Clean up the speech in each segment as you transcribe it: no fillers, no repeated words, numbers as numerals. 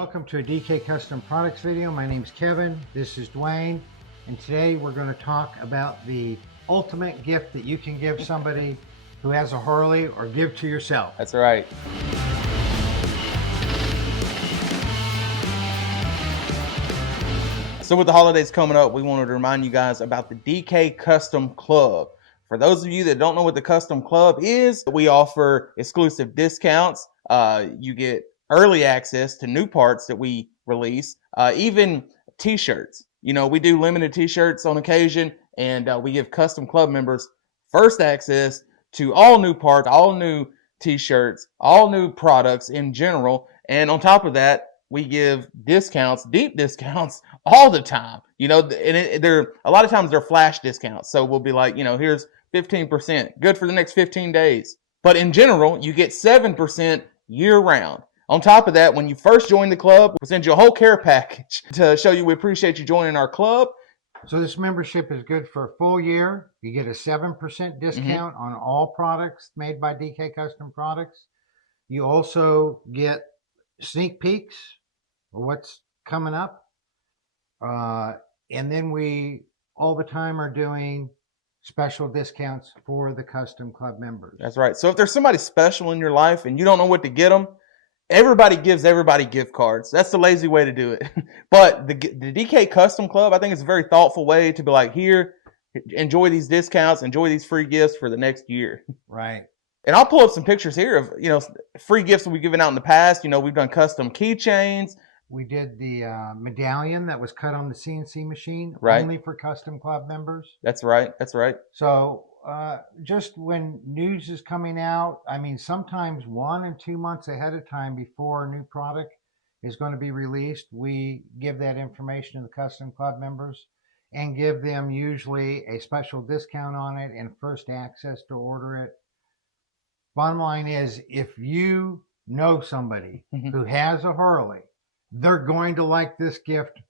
Welcome to a DK Custom Products video. My name's Kevin, this is Dwayne, and today we're going to talk about the ultimate gift that you can give somebody who has a Harley or give to yourself. That's right. So with the holidays coming up, we wanted to remind you guys about the DK Custom Club. For those of you that don't know what the Custom Club is, we offer exclusive discounts. You get early access to new parts that we release, even t-shirts. You know, we do limited t-shirts on occasion, and we give Custom Club members first access to all new parts, all new t-shirts, all new products in general. And on top of that, we give discounts, deep discounts all the time. You know, and they're a lot of times they're flash discounts. So we'll be like, you know, here's 15%, good for the next 15 days. But in general, you get 7% year round. On top of that, when you first join the club, we'll send you a whole care package to show you we appreciate you joining our club. So this membership is good for a full year. You get a 7% discount on all products made by DK Custom Products. You also get sneak peeks of what's coming up. And then we all the time are doing special discounts for the Custom Club members. That's right. So if there's somebody special in your life and you don't know what to get them, everybody gives everybody gift cards. That's the lazy way to do it. But the DK Custom Club, I think it's a very thoughtful way to be like, here, enjoy these discounts, enjoy these free gifts for the next year. Right. And I'll pull up some pictures here of, you know, free gifts that we've given out in the past. You know, we've done custom keychains. We did the medallion that was cut on the CNC machine, right, only for Custom Club members. That's right. That's right. So just when news is coming out, I mean, sometimes 1 and 2 months ahead of time before a new product is going to be released, we give that information to the Custom Club members and give them usually a special discount on it and first access to order it. Bottom line is, if you know somebody who has a Harley, they're going to like this gift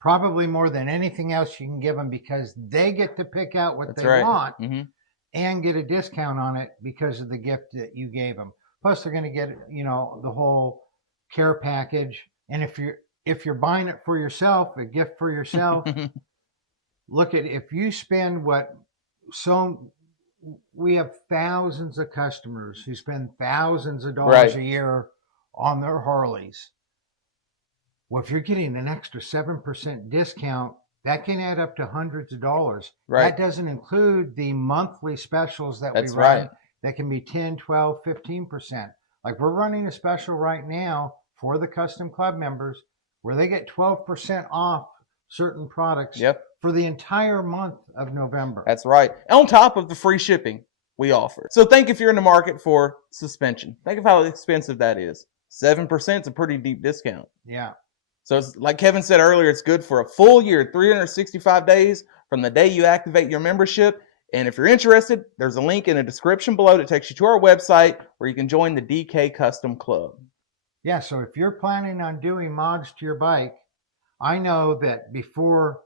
probably more than anything else you can give them, because they get to pick out what they want and get a discount on it because of the gift that you gave them. Plus, they're going to get, you know, the whole care package. And if you're buying it for yourself, a gift for yourself, look at, if you spend we have thousands of customers who spend thousands of dollars a year on their Harleys. Well, if you're getting an extra 7% discount, that can add up to hundreds of dollars. That doesn't include the monthly specials that we run that can be 10, 12, 15%. Like we're running a special right now for the Custom Club members where they get 12% off certain products for the entire month of November. That's right. On top of the free shipping we offer. So think if you're in the market for suspension. Think of how expensive that is. 7% is a pretty deep discount. Yeah. So it's, like Kevin said earlier, it's good for a full year, 365 days from the day you activate your membership. And if you're interested, there's a link in the description below that takes you to our website where you can join the DK Custom Club. Yeah, so if you're planning on doing mods to your bike, I know that before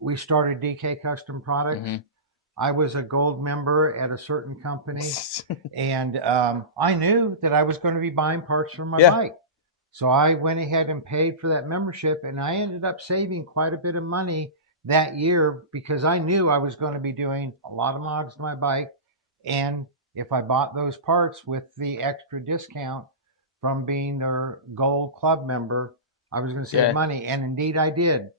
we started DK Custom Products, I was a gold member at a certain company, and I knew that I was going to be buying parts for my bike. So I went ahead and paid for that membership, and I ended up saving quite a bit of money that year because I knew I was going to be doing a lot of mods to my bike. And if I bought those parts with the extra discount from being their gold club member, I was going to save money. And indeed I did.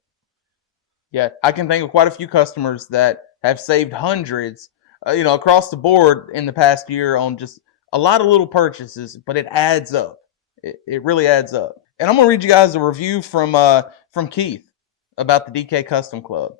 Yeah, I can think of quite a few customers that have saved hundreds, you know, across the board in the past year on just a lot of little purchases, but it adds up. It really adds up. And I'm going to read you guys a review from Keith about the DK Custom Club.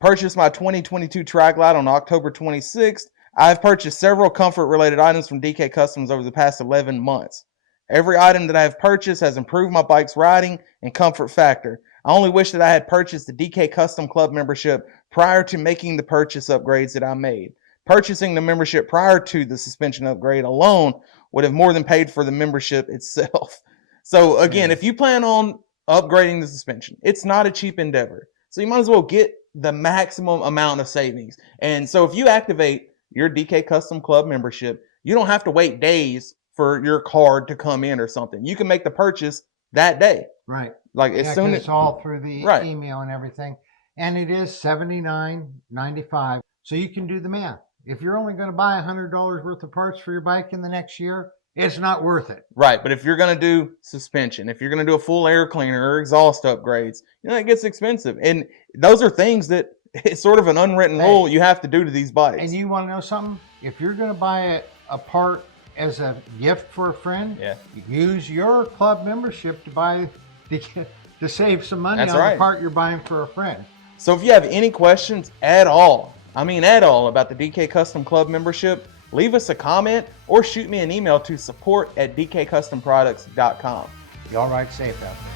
Purchased my 2022 Tri-Glide on October 26th. I've purchased several comfort-related items from DK Customs over the past 11 months. Every item that I have purchased has improved my bike's riding and comfort factor. I only wish that I had purchased the DK Custom Club membership prior to making the purchase upgrades that I made. Purchasing the membership prior to the suspension upgrade alone would have more than paid for the membership itself. So again, if you plan on upgrading the suspension, it's not a cheap endeavor. So you might as well get the maximum amount of savings. And so if you activate your DK Custom Club membership, you don't have to wait days for your card to come in or something. You can make the purchase that day. Right. Like as Yeah, soon 'cause as it's all through the Right. email and everything. And it is $79.95. So you can do the math. If you're only going to buy $100 worth of parts for your bike in the next year, it's not worth it. Right, but if you're going to do suspension, if you're going to do a full air cleaner or exhaust upgrades, it gets expensive. And those are things that it's sort of an unwritten Hey. rule you have to do to these bikes. And you want to know something? If you're going to buy a part as a gift for a friend, Yeah. use your club membership to buy to save some money That's on right. the part you're buying for a friend. So if you have any questions at all about the DK Custom Club membership, leave us a comment or shoot me an email to support@dkcustomproducts.com. Y'all ride safe out there.